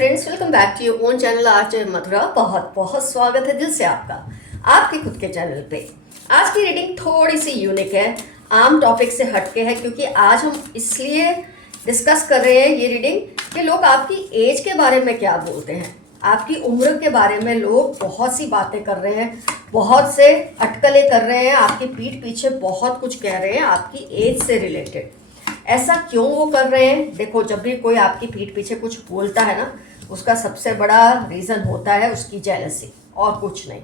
Friends, welcome back to your own channel RJ Mathura. बहुत बहुत स्वागत है दिल से आपका आपके खुद के चैनल पे। आज की रीडिंग थोड़ी सी यूनिक है, आम टॉपिक से हटके है, क्योंकि आज हम इसलिए डिस्कस कर रहे हैं ये रीडिंग कि लोग आपकी एज के बारे में क्या बोलते हैं, आपकी उम्र के बारे में लोग बहुत सी बातें कर रहे हैं, बहुत से अटकलें कर रहे हैं, आपकी पीठ पीछे बहुत कुछ कह रहे हैं आपकी एज से रिलेटेड। ऐसा क्यों वो कर रहे हैं? देखो, जब भी कोई आपकी पीठ पीछे कुछ बोलता है ना, उसका सबसे बड़ा रीज़न होता है उसकी जेलसी, और कुछ नहीं।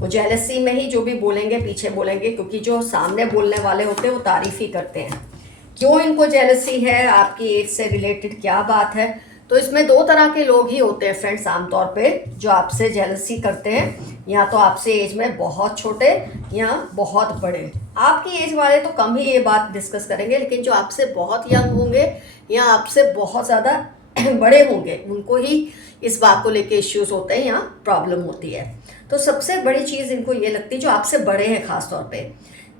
वो जेलसी में ही जो भी बोलेंगे पीछे बोलेंगे, क्योंकि जो सामने बोलने वाले होते हैं वो तारीफ ही करते हैं। क्यों इनको जेलसी है? आपकी एज से रिलेटेड क्या बात है? तो इसमें दो तरह के लोग ही होते हैं फ्रेंड्स, आमतौर पे जो आपसे जेलसी करते हैं, या तो आपसे एज में बहुत छोटे या बहुत बड़े। आपकी एज वाले तो कम ही ये बात डिस्कस करेंगे, लेकिन जो आपसे बहुत यंग होंगे या आपसे बहुत ज़्यादा बड़े होंगे, उनको ही इस बात को लेके इश्यूज होते हैं या प्रॉब्लम होती है। तो सबसे बड़ी चीज़ इनको ये लगती है, जो आपसे बड़े हैं ख़ास तौर पे,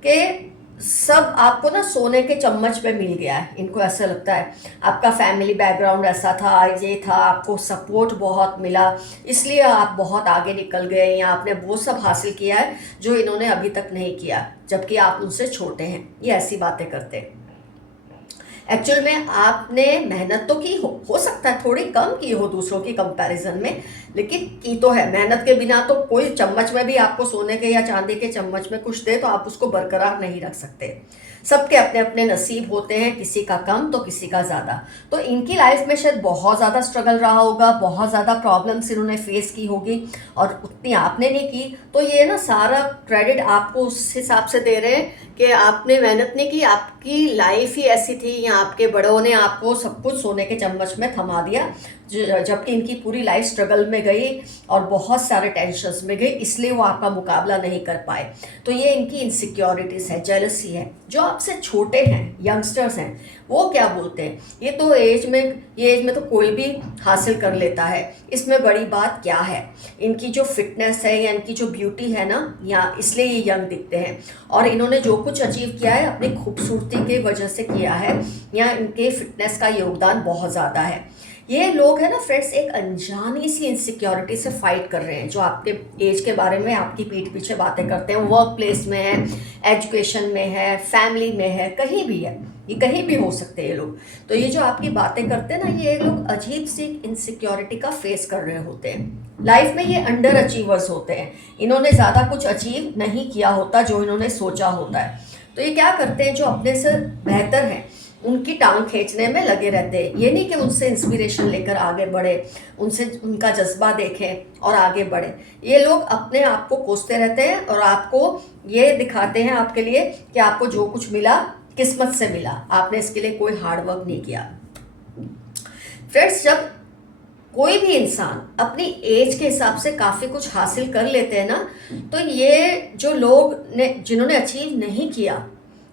कि सब आपको ना सोने के चम्मच पे मिल गया है। इनको ऐसा लगता है आपका फैमिली बैकग्राउंड ऐसा था, ये था, आपको सपोर्ट बहुत मिला, इसलिए आप बहुत आगे निकल गए, या आपने वो सब हासिल किया है जो इन्होंने अभी तक नहीं किया, जबकि आप उनसे छोटे हैं। ये ऐसी बातें करते हैं। एक्चुअल में आपने मेहनत तो की हो सकता है थोड़ी कम की हो दूसरों की कंपैरिजन में, लेकिन की तो है। मेहनत के बिना तो कोई चम्मच में भी आपको सोने के या चांदी के चम्मच में कुछ दे तो आप उसको बरकरार नहीं रख सकते। सबके अपने अपने नसीब होते हैं, किसी का कम तो किसी का ज़्यादा। तो इनकी लाइफ में शायद बहुत ज़्यादा स्ट्रगल रहा होगा, बहुत ज़्यादा प्रॉब्लम्स इन्होंने फेस की होगी, और उतनी आपने नहीं की। तो ये ना सारा क्रेडिट आपको उस हिसाब से दे रहे हैं कि आपने मेहनत नहीं की, आपकी लाइफ ही ऐसी थी, या आपके बड़ों ने आपको सब कुछ सोने के चम्मच में थमा दिया, जबकि इनकी पूरी लाइफ स्ट्रगल में गई और बहुत सारे टेंशन्स में गई, इसलिए वो आपका मुकाबला नहीं कर पाए। तो ये इनकी इनसिक्योरिटीज़ है, जेलसी है। जो आपसे छोटे हैं, यंगस्टर्स हैं, वो क्या बोलते हैं, ये तो एज में तो कोई भी हासिल कर लेता है, इसमें बड़ी बात क्या है? इनकी जो फिटनेस है या इनकी जो ब्यूटी है ना, या इसलिए ये यंग दिखते हैं। और इन्होंने जो कुछ अचीव किया है अपनी खूबसूरती की वजह से किया है, या इनके फिटनेस का योगदान बहुत ज़्यादा है। ये लोग हैं ना फ्रेंड्स, एक अनजानी सी इनसिक्योरिटी से फाइट कर रहे हैं, जो आपके एज के बारे में आपकी पीठ पीछे बातें करते हैं। वर्क प्लेस में है, एजुकेशन में है, फैमिली में है, कहीं भी है, ये कहीं भी हो सकते हैं ये लोग। तो ये जो आपकी बातें करते हैं ना, ये लोग अजीब सी इनसिक्योरिटी का फेस कर रहे होते हैं। लाइफ में ये अंडर अचीवर्स होते हैं, इन्होंने ज़्यादा कुछ अचीव नहीं किया होता जो इन्होंने सोचा होता है। तो ये क्या करते हैं, जो अपने से बेहतर हैं उनकी टांग खींचने में लगे रहते हैं। ये नहीं कि उनसे इंस्पिरेशन लेकर आगे बढ़े, उनसे उनका जज्बा देखें और आगे बढ़े। ये लोग अपने आप को कोसते रहते हैं और आपको ये दिखाते हैं आपके लिए कि आपको जो कुछ मिला किस्मत से मिला, आपने इसके लिए कोई हार्ड वर्क नहीं किया। फ्रेंड्स, जब कोई भी इंसान अपनी एज के हिसाब से काफ़ी कुछ हासिल कर लेते हैं ना, तो ये जो लोग ने जिन्होंने अचीव नहीं किया,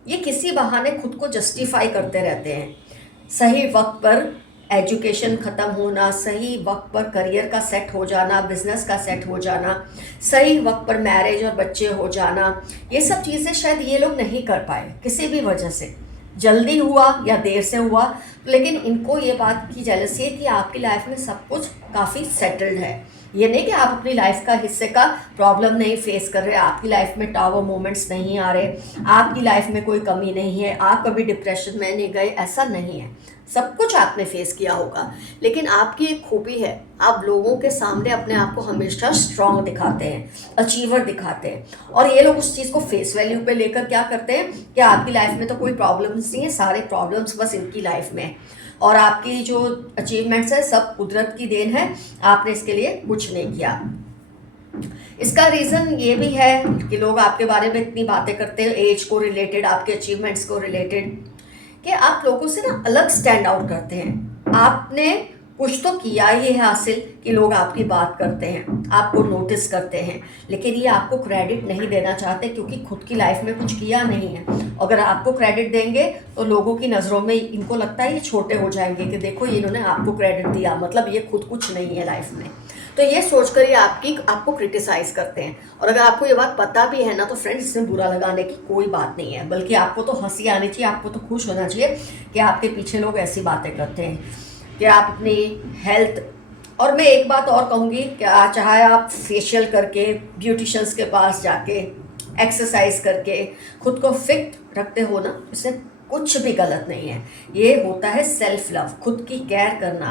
ये किसी बहाने खुद को जस्टिफाई करते रहते हैं। सही वक्त पर एजुकेशन ख़त्म होना, सही वक्त पर करियर का सेट हो जाना, बिजनेस का सेट हो जाना, सही वक्त पर मैरिज और बच्चे हो जाना, ये सब चीज़ें शायद ये लोग नहीं कर पाए किसी भी वजह से। जल्दी हुआ या देर से हुआ, लेकिन इनको ये बात की जेलसी है कि आपकी लाइफ में सब कुछ काफ़ी सेटल्ड है। ये नहीं कि आप अपनी लाइफ का हिस्से का प्रॉब्लम नहीं फेस कर रहे, आपकी लाइफ में टावर मोमेंट्स नहीं आ रहे, आपकी लाइफ में कोई कमी नहीं है, आप कभी डिप्रेशन में नहीं गए, ऐसा नहीं है। सब कुछ आपने फेस किया होगा, लेकिन आपकी एक खूबी है, आप लोगों के सामने अपने आप को हमेशा स्ट्रांग दिखाते हैं, अचीवर दिखाते हैं। और ये लोग उस चीज़ को फेस वैल्यू पे लेकर क्या करते हैं कि आपकी लाइफ में तो कोई प्रॉब्लम्स नहीं है, सारे प्रॉब्लम्स बस इनकी लाइफ में, और आपकी जो अचीवमेंट्स है सब कुदरत की देन है, आपने इसके लिए कुछ नहीं किया। इसका रीज़न ये भी है कि लोग आपके बारे में इतनी बातें करते हैं, एज को रिलेटेड, आपके अचीवमेंट्स को रिलेटेड, कि आप लोगों से ना अलग स्टैंड आउट करते हैं। आपने कुछ तो किया ही है हासिल कि लोग आपकी बात करते हैं, आपको नोटिस करते हैं, लेकिन ये आपको क्रेडिट नहीं देना चाहते क्योंकि खुद की लाइफ में कुछ किया नहीं है। अगर आपको क्रेडिट देंगे तो लोगों की नज़रों में इनको लगता है ये छोटे हो जाएंगे कि देखो ये इन्होंने आपको क्रेडिट दिया, मतलब ये खुद कुछ नहीं है लाइफ में। तो ये सोचकर ये आपको क्रिटिसाइज करते हैं। और अगर आपको ये बात पता भी है ना, तो फ्रेंड्स, इसमें बुरा लगाने की कोई बात नहीं है, बल्कि आपको तो हंसी आनी चाहिए, आपको तो खुश होना चाहिए कि आपके पीछे लोग ऐसी बातें करते हैं। कि आप अपनी हेल्थ और मैं एक बात और कहूँगी कि चाहे आप फेशियल करके, ब्यूटिशियंस के पास जाके, एक्सरसाइज करके खुद को फिट रखते हो ना, इसमें कुछ भी गलत नहीं है। ये होता है सेल्फ लव, खुद की केयर करना,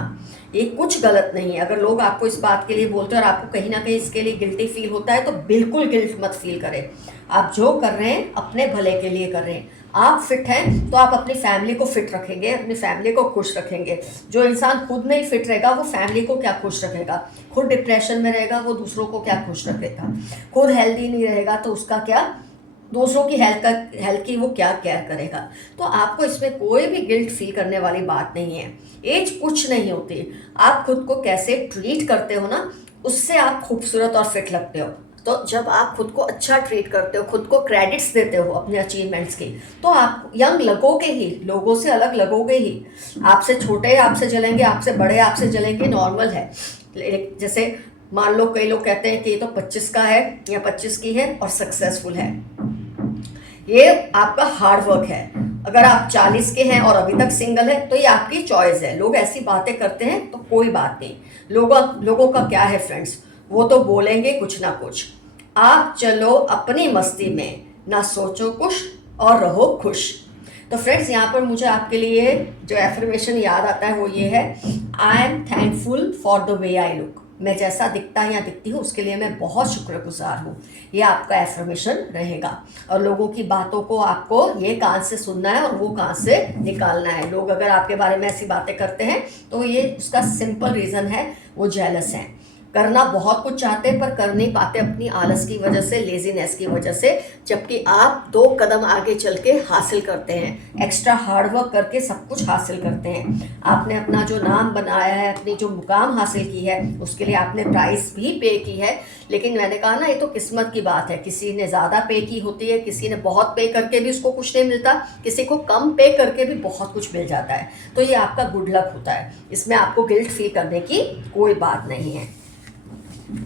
ये कुछ गलत नहीं है। अगर लोग आपको इस बात के लिए बोलते हैं और आपको कहीं ना कहीं इसके लिए गिल्टी फील होता है तो बिल्कुल गिल्ट मत फील करें। आप जो कर रहे हैं अपने भले के लिए कर रहे हैं। आप फिट हैं तो आप अपनी फैमिली को फिट रखेंगे, अपनी फैमिली को खुश रखेंगे। जो इंसान खुद नहीं फिट रहेगा वो फैमिली को क्या खुश रखेगा? खुद डिप्रेशन में रहेगा वो दूसरों को क्या खुश रखेगा? खुद हेल्दी नहीं रहेगा तो उसका क्या, दूसरों की हेल्थ की वो क्या केयर करेगा? तो आपको इसमें कोई भी गिल्ट फील करने वाली बात नहीं है। एज कुछ नहीं होती, आप खुद को कैसे ट्रीट करते हो ना, उससे आप खूबसूरत और फिट लगते हो। तो जब आप खुद को अच्छा ट्रीट करते हो, खुद को क्रेडिट्स देते हो अपने अचीवमेंट्स की, तो आप यंग लगोगे ही, लोगों से अलग लगोगे ही। आपसे छोटे आपसे जलेंगे, आपसे बड़े आपसे जलेंगे, नॉर्मल है। जैसे मान लो कई लोग कहते हैं कि ये तो 25 का है या 25 की है और सक्सेसफुल है। ये आपका हार्ड वर्क है। अगर आप 40 के हैं और अभी तक सिंगल है तो ये आपकी चॉइस है। लोग ऐसी बातें करते हैं तो कोई बात नहीं, लोगों का क्या है फ्रेंड्स, वो तो बोलेंगे कुछ ना कुछ। आप चलो अपनी मस्ती में, ना सोचो कुछ और रहो खुश। तो फ्रेंड्स, यहाँ पर मुझे आपके लिए जो एफर्मेशन याद आता है वो ये है, I am thankful for the way I look. मैं जैसा दिखता या दिखती हूँ उसके लिए मैं बहुत शुक्रगुजार हूँ। ये आपका एफर्मेशन रहेगा। और लोगों की बातों को आपको ये कान से सुनना है और वो कान से निकालना है। लोग अगर आपके बारे में ऐसी बातें करते हैं तो ये उसका सिंपल रीज़न है, वो जेलस हैं। करना बहुत कुछ चाहते हैं पर कर नहीं पाते अपनी आलस की वजह से, लेजीनेस की वजह से। जबकि आप 2 कदम आगे चल के हासिल करते हैं, एक्स्ट्रा हार्डवर्क करके सब कुछ हासिल करते हैं। आपने अपना जो नाम बनाया है, अपनी जो मुकाम हासिल की है, उसके लिए आपने प्राइस भी पे की है। लेकिन मैंने कहा ना, ये तो किस्मत की बात है। किसी ने ज़्यादा पे की होती है, किसी ने बहुत पे करके भी उसको कुछ नहीं मिलता, किसी को कम पे करके भी बहुत कुछ मिल जाता है। तो ये आपका गुड लक होता है, इसमें आपको गिल्ट फील करने की कोई बात नहीं है।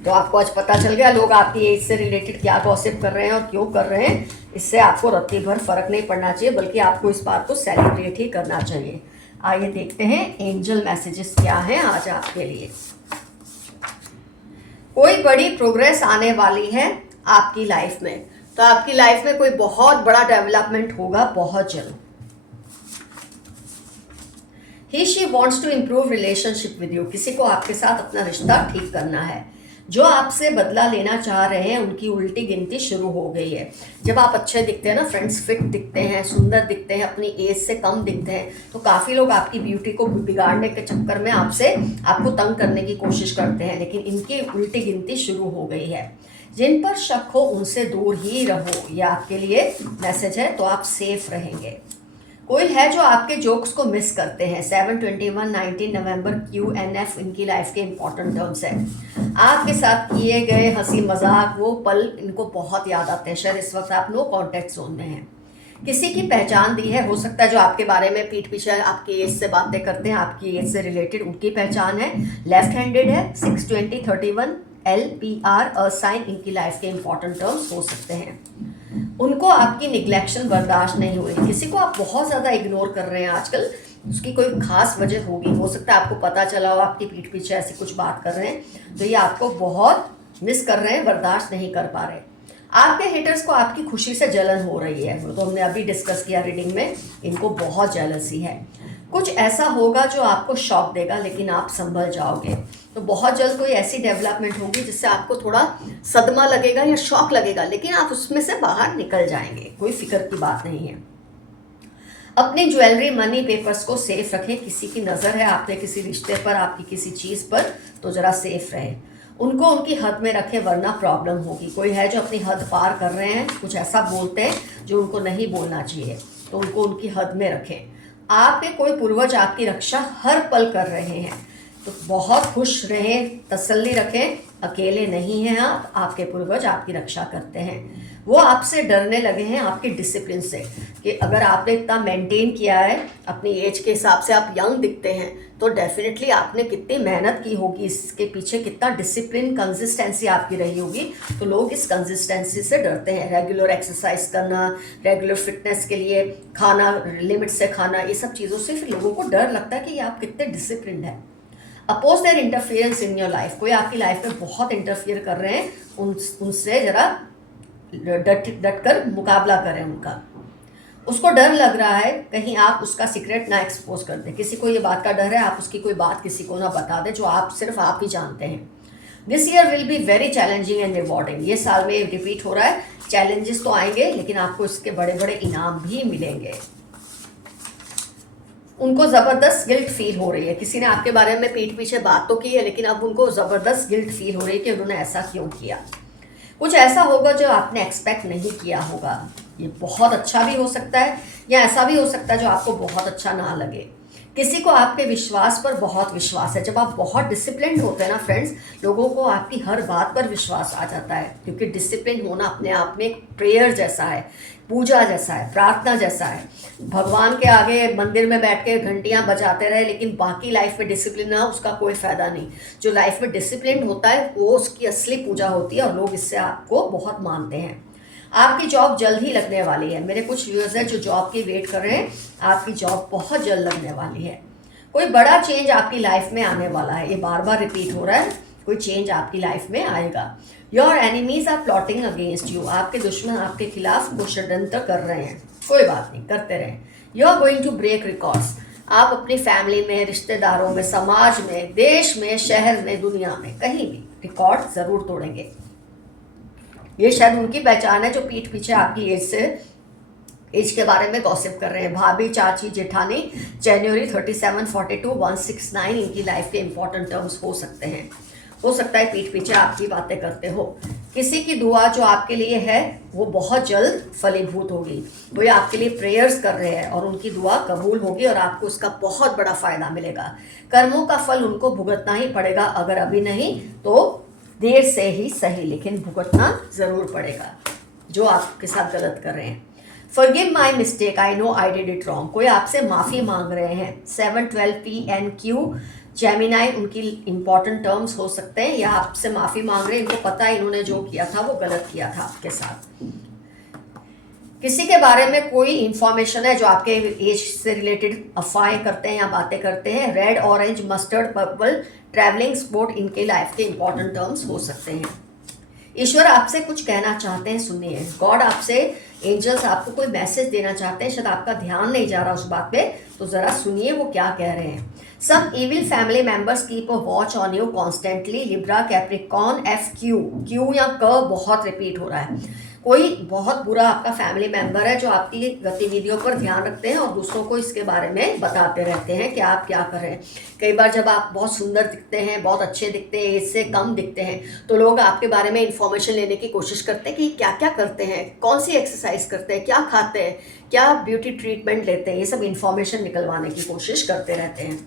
तो आपको आज पता चल गया लोग आपकी एज से रिलेटेड क्या गॉसिप कर रहे हैं और क्यों कर रहे हैं। इससे आपको रत्ती भर फर्क नहीं पड़ना चाहिए, बल्कि आपको इस बात को सेलिब्रेट ही करना चाहिए। आइए देखते हैं एंजल मैसेजेस क्या हैं आज आपके लिए। कोई बड़ी प्रोग्रेस आने वाली है आपकी लाइफ में। तो आपकी लाइफ में कोई बहुत बड़ा डेवलपमेंट होगा बहुत जल्द। ही she wants to improve relationship with you. किसी को आपके साथ अपना रिश्ता ठीक करना है। जो आपसे बदला लेना चाह रहे हैं उनकी उल्टी गिनती शुरू हो गई है। जब आप अच्छे दिखते हैं ना फ्रेंड्स, फिट दिखते हैं, सुंदर दिखते हैं, अपनी एज से कम दिखते हैं, तो काफ़ी लोग आपकी ब्यूटी को बिगाड़ने के चक्कर में आपको तंग करने की कोशिश करते हैं। लेकिन इनकी उल्टी गिनती शुरू हो गई है। जिन पर शक हो उनसे दूर ही रहो, यह आपके लिए मैसेज है। तो आप सेफ रहेंगे। कोई है जो आपके जोक्स को मिस करते हैं। 7/21 19 नवंबर QNF इनकी लाइफ के इंपॉर्टेंट टर्म्स है। आपके साथ किए गए हंसी मजाक वो पल इनको बहुत याद आते हैं। शायद इस वक्त आप नो कॉन्टेक्ट जोन में हैं। किसी की पहचान दी है, हो सकता है जो आपके बारे में पीठ पीछे आपकी एज से बातें करते हैं, आपकी एज से रिलेटेड उनकी पहचान है। लेफ्ट हैंडेड है, 6/20/31 LPR साइन इनकी लाइफ के इंपॉर्टेंट टर्म्स हो सकते हैं। उनको आपकी निग्लेक्शन बर्दाश्त नहीं हो रही। किसी को आप बहुत ज़्यादा इग्नोर कर रहे हैं आजकल, उसकी कोई खास वजह होगी। हो सकता है आपको पता चला हो आपकी पीठ पीछे ऐसी कुछ बात कर रहे हैं, तो ये आपको बहुत मिस कर रहे हैं, बर्दाश्त नहीं कर पा रहे। आपके हेटर्स को आपकी खुशी से जलन हो रही है, वो तो हमने अभी डिस्कस किया रीडिंग में। इनको बहुत जेलसी है। कुछ ऐसा होगा जो आपको शॉक देगा, लेकिन आप संभल जाओगे। तो बहुत जल्द कोई ऐसी डेवलपमेंट होगी जिससे आपको थोड़ा सदमा लगेगा या शॉक लगेगा, लेकिन आप उसमें से बाहर निकल जाएंगे। कोई फिक्र की बात नहीं है। अपनी ज्वेलरी, मनी, पेपर्स को सेफ रखें। किसी की नज़र है आपने किसी रिश्ते पर, आपकी किसी चीज़ पर, तो ज़रा सेफ रहें। उनको उनकी हद में रखें वरना प्रॉब्लम होगी। कोई है जो अपनी हद पार कर रहे हैं, कुछ ऐसा बोलते हैं जो उनको नहीं बोलना चाहिए, तो उनको उनकी हद में रखें। आपके कोई पूर्वज आपकी रक्षा हर पल कर रहे हैं, तो बहुत खुश रहें, तसल्ली रखें। अकेले नहीं हैं आप, आपके पूर्वज आपकी रक्षा करते हैं। वो आपसे डरने लगे हैं आपके डिसिप्लिन से, कि अगर आपने इतना मेंटेन किया है अपनी एज के हिसाब से, आप यंग दिखते हैं, तो डेफिनेटली आपने कितनी मेहनत की होगी, इसके पीछे कितना डिसिप्लिन, कंसिस्टेंसी आपकी रही होगी। तो लोग इस कंसिस्टेंसी से डरते हैं। रेगुलर एक्सरसाइज करना, रेगुलर फिटनेस के लिए खाना, लिमिट से खाना, ये सब चीज़ों से फिर लोगों को डर लगता है कि ये आप कितने डिसिप्लिन है। Oppose their interference in your life, कोई आपकी लाइफ में बहुत इंटरफियर कर रहे हैं, उनसे जरा डट कर मुकाबला करें उनका। उसको डर लग रहा है कहीं आप उसका सीक्रेट ना एक्सपोज कर दें, किसी को ये बात का डर है आप उसकी कोई बात किसी को ना बता दें जो आप सिर्फ आप ही जानते हैं। This year will be very challenging and rewarding, ये साल में रिपीट हो रहा है, चैलेंजेस तो आएंगे लेकिन आपको इसके बड़े बड़े इनाम भी मिलेंगे। उनको ज़बरदस्त गिल्ट फील हो रही है, किसी ने आपके बारे में पीठ पीछे बात तो की है लेकिन अब उनको ज़बरदस्त गिल्ट फील हो रही है कि उन्होंने ऐसा क्यों किया। कुछ ऐसा होगा जो आपने एक्सपेक्ट नहीं किया होगा, ये बहुत अच्छा भी हो सकता है या ऐसा भी हो सकता है जो आपको बहुत अच्छा ना लगे। किसी को आपके विश्वास पर बहुत विश्वास है, जब आप बहुत डिसिप्लिन होते हैं ना फ्रेंड्स, लोगों को आपकी हर बात पर विश्वास आ जाता है, क्योंकि डिसिप्लिन होना अपने आप में एक प्रेयर जैसा है, पूजा जैसा है, प्रार्थना जैसा है। भगवान के आगे मंदिर में बैठ के घंटियाँ बजाते रहे लेकिन बाकी लाइफ में डिसिप्लिन ना, उसका कोई फ़ायदा नहीं। जो लाइफ में डिसिप्लिन होता है वो उसकी असली पूजा होती है और लोग इससे आपको बहुत मानते हैं। आपकी जॉब जल्द ही लगने वाली है, मेरे कुछ व्यूअर्स हैं जो जॉब की वेट कर रहे हैं, आपकी जॉब बहुत जल्द लगने वाली है। कोई बड़ा चेंज आपकी लाइफ में आने वाला है, ये बार बार रिपीट हो रहा है, कोई चेंज आपकी लाइफ में आएगा। Your enemies are plotting against you, आपके दुश्मन आपके खिलाफ कुछ षड्यंत्र कर रहे हैं, कोई बात नहीं, करते रहें। You are going to break records, आप अपनी फैमिली में, रिश्तेदारों में, समाज में, देश में, शहर में, दुनिया में कहीं भी रिकॉर्ड ज़रूर तोड़ेंगे। ये शायद उनकी पहचान है जो पीठ पीछे आपकी एज के बारे में गॉसिप कर रहे हैं। भाभी, चाची, जेठानी, जनवरी 37, 42, 169 इनकी लाइफ के इंपॉर्टेंट टर्म्स हो सकते हैं। हो सकता है पीठ पीछे आपकी बातें करते हो। किसी की दुआ जो आपके लिए है वो बहुत जल्द फलीभूत होगी, वो ये आपके लिए प्रेयर्स कर रहे हैं और उनकी दुआ कबूल होगी और आपको उसका बहुत बड़ा फ़ायदा मिलेगा। कर्मों का फल उनको भुगतना ही पड़ेगा, अगर अभी नहीं तो देर से ही सही, लेकिन भुगतना ज़रूर पड़ेगा जो आपके साथ गलत कर रहे हैं। Forgive my mistake, I know I did it wrong, कोई आपसे माफ़ी मांग रहे हैं। 7-12 PNQ जेमिनाई उनकी इंपॉर्टेंट टर्म्स हो सकते हैं, या आपसे माफ़ी मांग रहे हैं, इनको पता है इन्होंने जो किया था वो गलत किया था आपके साथ। किसी के बारे में कोई इंफॉर्मेशन है जो आपके एज से रिलेटेड अफवाहें करते हैं या बातें करते हैं। Red, orange, mustard, purple, travelling, sport इनके लाइफ के इंपॉर्टेंट टर्म्स हो सकते हैं। ईश्वर आपसे कुछ कहना चाहते हैं, सुनिए। गॉड आपसे, एंजल्स आपको कोई मैसेज देना चाहते हैं, शायद आपका ध्यान नहीं जा रहा उस बात पे, तो ज़रा सुनिए वो क्या कह रहे हैं। Some evil family members keep a watch on you constantly, Libra, Capricorn, FQ, Q या क बहुत रिपीट हो रहा है। कोई बहुत बुरा आपका फैमिली मेंबर है जो आपकी गतिविधियों पर ध्यान रखते हैं और दूसरों को इसके बारे में बताते रहते हैं कि आप क्या कर रहे हैं। कई बार जब आप बहुत सुंदर दिखते हैं, बहुत अच्छे दिखते हैं, इससे कम दिखते हैं, तो लोग आपके बारे में इंफॉर्मेशन लेने की कोशिश करते हैं कि क्या क्या करते हैं, कौन सी एक्सरसाइज करते हैं, क्या खाते हैं, क्या ब्यूटी ट्रीटमेंट लेते हैं, ये सब इंफॉर्मेशन निकलवाने की कोशिश करते रहते हैं।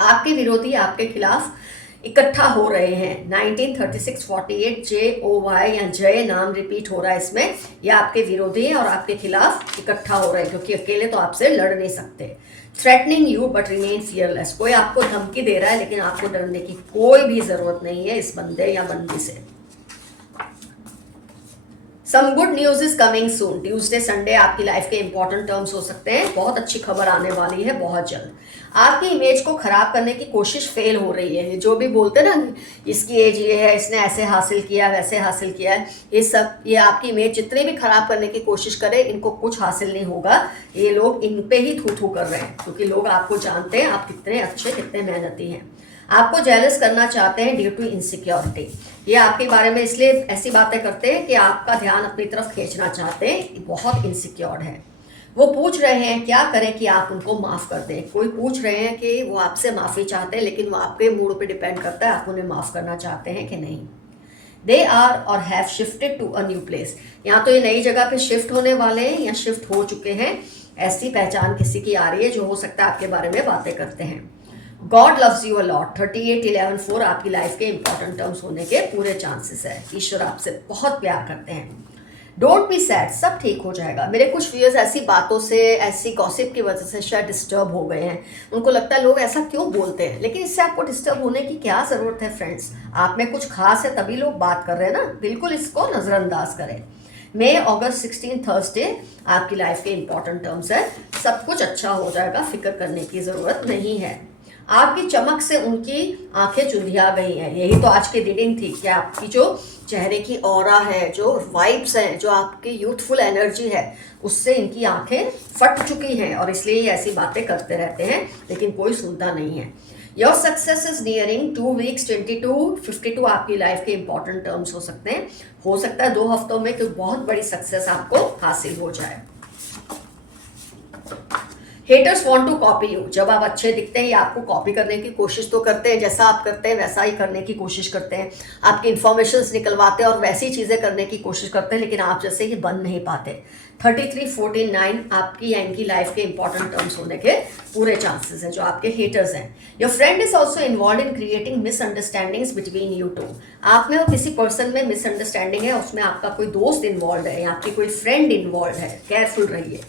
आपके विरोधी आपके खिलाफ इकट्ठा हो रहे हैं। 1936, 48, JOY या जय नाम रिपीट हो रहा है इसमें, ये आपके विरोधी हैं और आपके खिलाफ इकट्ठा हो रहे हैं, क्योंकि अकेले तो आपसे लड़ नहीं सकते। Threatening you but remain fearless, कोई आपको धमकी दे रहा है लेकिन आपको डरने की कोई भी ज़रूरत नहीं है इस बंदे या बंदी से। Some good news is coming soon, Tuesday, Sunday आपकी लाइफ के इंपॉर्टेंट टर्म्स हो सकते हैं, बहुत अच्छी खबर आने वाली है बहुत जल्द। आपकी इमेज को खराब करने की कोशिश फेल हो रही है। ये जो भी बोलते ना इसकी एज ये है, इसने ऐसे हासिल किया, वैसे हासिल किया है, ये सब, ये आपकी इमेज जितनी भी खराब करने की कोशिश करे, इनको कुछ हासिल नहीं होगा। ये लोग इन पे ही थू थू कर रहे हैं, क्योंकि लोग आपको जानते हैं आप कितने अच्छे, कितने मेहनती हैं। आपको जेलस करना चाहते हैं ड्यू टू इनसिक्योरिटी, ये आपके बारे में इसलिए ऐसी बातें करते हैं कि आपका ध्यान अपनी तरफ खींचना चाहते हैं, बहुत इनसिक्योर है। वो पूछ रहे हैं क्या करें कि आप उनको माफ़ कर दें। कोई पूछ रहे हैं कि वो आपसे माफ़ी चाहते हैं, लेकिन वो आपके मूड पे डिपेंड करता है आप उन्हें माफ़ करना चाहते हैं कि नहीं। They are or have shifted to a new place, यहाँ तो ये नई जगह पे शिफ्ट होने वाले हैं या शिफ्ट हो चुके हैं, ऐसी पहचान किसी की आ रही है जो हो सकता है आपके बारे में बातें करते हैं। God loves you a lot, 38-11-4 आपकी लाइफ के इंपॉर्टेंट टर्म्स होने के पूरे चांसेस है। ईश्वर आपसे बहुत प्यार करते हैं। डोंट बी सैड, सब ठीक हो जाएगा। मेरे कुछ व्यूअर्स ऐसी बातों से, ऐसी गॉसिप की वजह से शायद डिस्टर्ब हो गए हैं, उनको लगता है लोग ऐसा क्यों बोलते हैं, लेकिन इससे आपको डिस्टर्ब होने की क्या ज़रूरत है फ्रेंड्स। आप में कुछ खास है तभी लोग बात कर रहे हैं ना, बिल्कुल इसको नज़रअंदाज करें। मई, अगस्त 16 थर्सडे आपकी लाइफ के इंपॉर्टेंट टर्म्स है, सब कुछ अच्छा हो जाएगा, फिक्र करने की ज़रूरत नहीं है। आपकी चमक से उनकी आंखें चुंधिया गई हैं। यही तो आज की रीडिंग थी कि आपकी जो चेहरे की ऑरा है, जो वाइब्स हैं, जो आपकी यूथफुल एनर्जी है, उससे इनकी आंखें फट चुकी हैं और इसलिए ये ऐसी बातें करते रहते हैं, लेकिन कोई सुनता नहीं है। Your success is nearing 2 weeks 22-52 आपकी लाइफ के इंपॉर्टेंट टर्म्स हो सकते हैं। हो सकता है 2 हफ्तों में कोई बहुत बड़ी सक्सेस आपको हासिल हो जाए। Haters want to copy you. जब आप अच्छे दिखते हैं या आपको कॉपी करने की कोशिश तो करते हैं, जैसा आप करते हैं वैसा ही करने की कोशिश करते हैं, आपकी इन्फॉर्मेशन निकलवाते हैं और वैसी चीज़ें करने की कोशिश करते हैं, लेकिन आप जैसे ही बन नहीं पाते। 33-14-9 आपकी या इनकी लाइफ के इंपॉर्टेंट टर्म्स होने के पूरे चांसेस हैं, जो आपके हेटर्स हैं। Your friend is also involve in creating misunderstandings between you two. आप में और किसी पर्सन में मिसअंडरस्टैंडिंग है, उसमें आपका कोई दोस्त इन्वॉल्व है या आपकी कोई फ्रेंड इन्वॉल्व है, केयरफुल रहिए।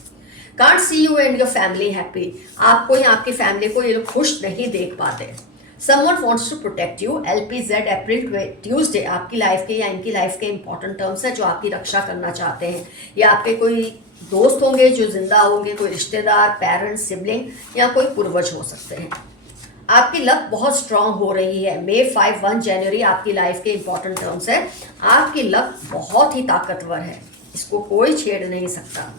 Can't see you and your family happy. आपको या आपकी फैमिली को ये लोग खुश नहीं देख पाते। Someone wants to protect you. LPZ April Tuesday आपकी लाइफ के या इनकी लाइफ के इंपॉर्टेंट टर्म्स हैं, जो आपकी रक्षा करना चाहते हैं, या आपके कोई दोस्त होंगे जो जिंदा होंगे, कोई रिश्तेदार, पेरेंट्स, सिबलिंग या कोई पूर्वज हो सकते हैं। आपकी लक बहुत स्ट्रांग हो रही है। May 5-1 जनवरी आपकी लाइफ के इंपॉर्टेंट टर्म्स है। आपकी लक बहुत ही ताकतवर है, इसको कोई छेड़ नहीं सकता।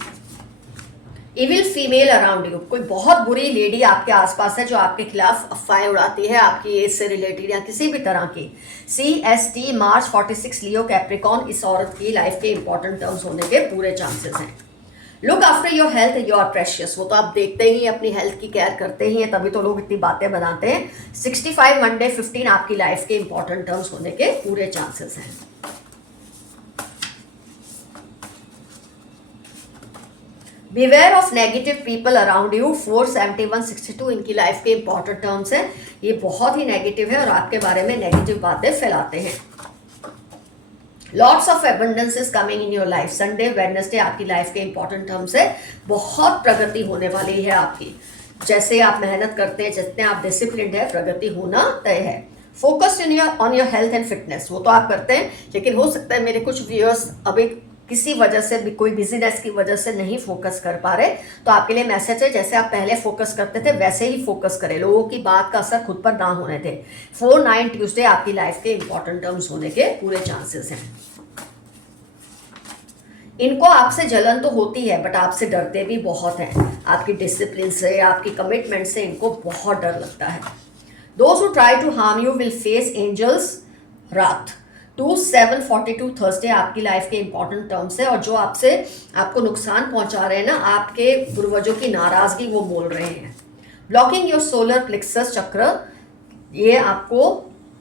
Evil female around you. कोई बहुत बुरी लेडी आपके आसपास है जो आपके खिलाफ अफवाहें उड़ाती है, आपकी एज से रिलेटेड या किसी भी तरह की। CST मार्च 46 लियो कैप्रिकॉन इस औरत की लाइफ के इंपॉर्टेंट टर्म्स होने के पूरे चांसेस हैं। Look after your health, you are precious. वो तो आप देखते ही अपनी हेल्थ की केयर करते ही हैं, तभी तो लोग इतनी बातें बनाते हैं। 65 मंडे 15 आपकी लाइफ के इंपॉर्टेंट टर्म्स होने के पूरे चांसेस हैं। Beware of negative people around you. 471-62 इनकी लाइफ के इंपॉर्टेंट टर्म्स हैं। ये बहुत ही नेगेटिव है और आपके बारे में नेगेटिव बातें फैलाते हैं। Lots of abundance is coming in your life. Sunday Wednesday आपकी लाइफ के इंपॉर्टेंट टर्म्स है। बहुत प्रगति होने वाली है आपकी। जैसे आप मेहनत करते हैं, जितने आप डिसिप्लिन है, प्रगति होना तय है। Focus on your health and fitness. वो तो आप करते हैं, लेकिन हो सकता है मेरे कुछ व्यूअर्स अभी किसी वजह से भी, कोई बिजीनेस की वजह से नहीं फोकस कर पा रहे, तो आपके लिए मैसेज है, जैसे आप पहले फोकस करते थे वैसे ही फोकस करें। लोगों की बात का असर खुद पर ना होने थे। 4-9 ट्यूसडे आपकी लाइफ के इंपॉर्टेंट टर्म्स होने के पूरे चांसेस हैं। इनको आपसे जलन तो होती है, बट आपसे डरते भी बहुत हैं। आपकी डिसिप्लिन से, आपकी कमिटमेंट से इनको बहुत डर लगता है। Those who try to harm you will face angels रात। 2-7-42 थर्सडे आपकी लाइफ के इंपॉर्टेंट टर्म्स है, और जो आपको नुकसान पहुंचा रहे हैं ना, आपके पूर्वजों की नाराजगी वो बोल रहे हैं। ब्लॉकिंग योर सोलर प्लेक्सस चक्र, ये आपको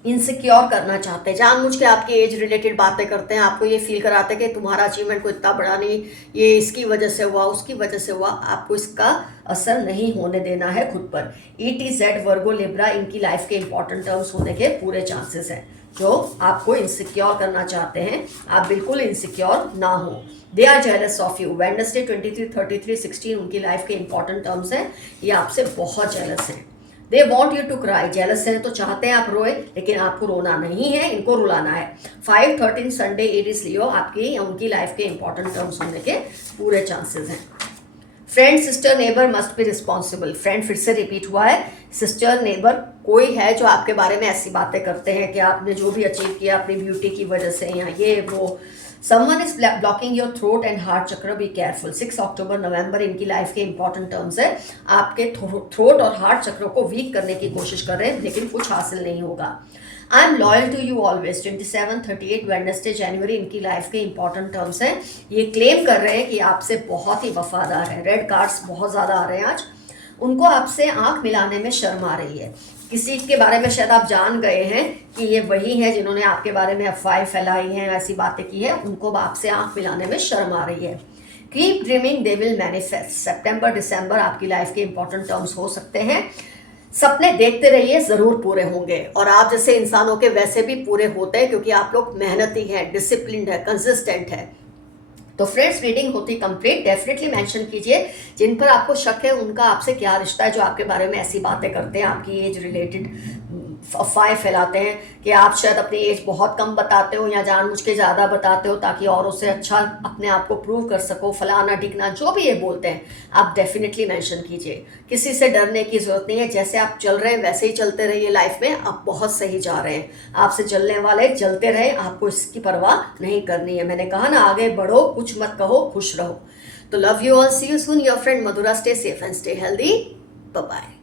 इनसिक्योर करना चाहते हैं, जानबूझ के आपकी एज रिलेटेड बातें करते हैं, आपको ये फील कराते हैं कि तुम्हारा अचीवमेंट कोई इतना बड़ा नहीं, ये इसकी वजह से हुआ, उसकी वजह से हुआ। आपको इसका असर नहीं होने देना है खुद पर। ETZ वर्गो लिब्रा इनकी लाइफ के इंपॉर्टेंट टर्म्स होने के पूरे चांसेस हैं, जो आपको इनसिक्योर करना चाहते हैं। आप बिल्कुल इनसिक्योर ना हो। They are jealous of you. Wednesday 23-33-16 उनकी लाइफ के इंपॉर्टेंट टर्म्स हैं। ये आपसे बहुत जेलस हैं। They want you to cry. Jealous हैं तो चाहते हैं आप रोए, लेकिन आपको रोना नहीं है, इनको रुलाना है। 5-13 संडे एरिस लियो आपकी या उनकी लाइफ के इंपॉर्टेंट टर्म्स होने के पूरे चांसेस हैं। Friend, sister, neighbour must be responsible. Friend फिर से रिपीट हुआ है। सिस्टर, नेबर कोई है जो आपके बारे में ऐसी बातें करते हैं कि आपने जो भी अचीव किया अपनी ब्यूटी की वजह से या ये वो। Someone is blocking your throat and heart चक्र, बी केयरफुल। 6 अक्टूबर नवंबर इनकी लाइफ के इंपॉर्टेंट टर्म्स है। आपके थ्रोट और हार्ट चक्रों को वीक करने की कोशिश कर रहे हैं, लेकिन कुछ हासिल नहीं होगा। I am loyal to you always. 27-38 Wednesday जनवरी इनकी लाइफ के इंपॉर्टेंट टर्म्स हैं। ये क्लेम कर रहे हैं कि आपसे बहुत ही वफादार है। रेड कार्ड्स बहुत ज़्यादा आ रहे हैं आज। उनको आपसे आंख मिलाने में शर्म आ रही है। किसी के बारे में शायद आप जान गए हैं कि ये वही है जिन्होंने आपके बारे में अफवाहें फैलाई हैं, ऐसी बातें की है, उनको आपसे आंख मिलाने में शर्म आ रही है। Keep dreaming, they will manifest. सितंबर दिसंबर आपकी लाइफ के इंपॉर्टेंट टर्म्स हो सकते हैं। सपने देखते रहिए, ज़रूर पूरे होंगे, और आप जैसे इंसानों के वैसे भी पूरे होते हैं, क्योंकि आप लोग मेहनती हैं, डिसिप्लिन्ड है, कंसिस्टेंट है। तो फ्रेंड्स, रीडिंग होती कंप्लीट। डेफिनेटली मेंशन कीजिए जिन पर आपको शक है उनका आपसे क्या रिश्ता है, जो आपके बारे में ऐसी बातें करते हैं, आपकी एज रिलेटेड अफवाहें फैलाते हैं कि आप शायद अपनी एज बहुत कम बताते हो या जानबूझ के ज़्यादा बताते हो ताकि औरों से अच्छा अपने आप को प्रूव कर सको, फलाना ढिकना जो भी ये बोलते हैं, आप डेफिनेटली मेंशन कीजिए। किसी से डरने की ज़रूरत नहीं है, जैसे आप चल रहे हैं वैसे ही चलते रहिए लाइफ में, आप बहुत सही जा रहे हैं। आपसे जलने वाले जलते रहे, आपको इसकी परवाह नहीं करनी है। मैंने कहा ना, आगे बढ़ो, कुछ मत कहो, खुश रहो। तो love you all, see you soon, your friend Madhura, stay safe and stay healthy, bye bye.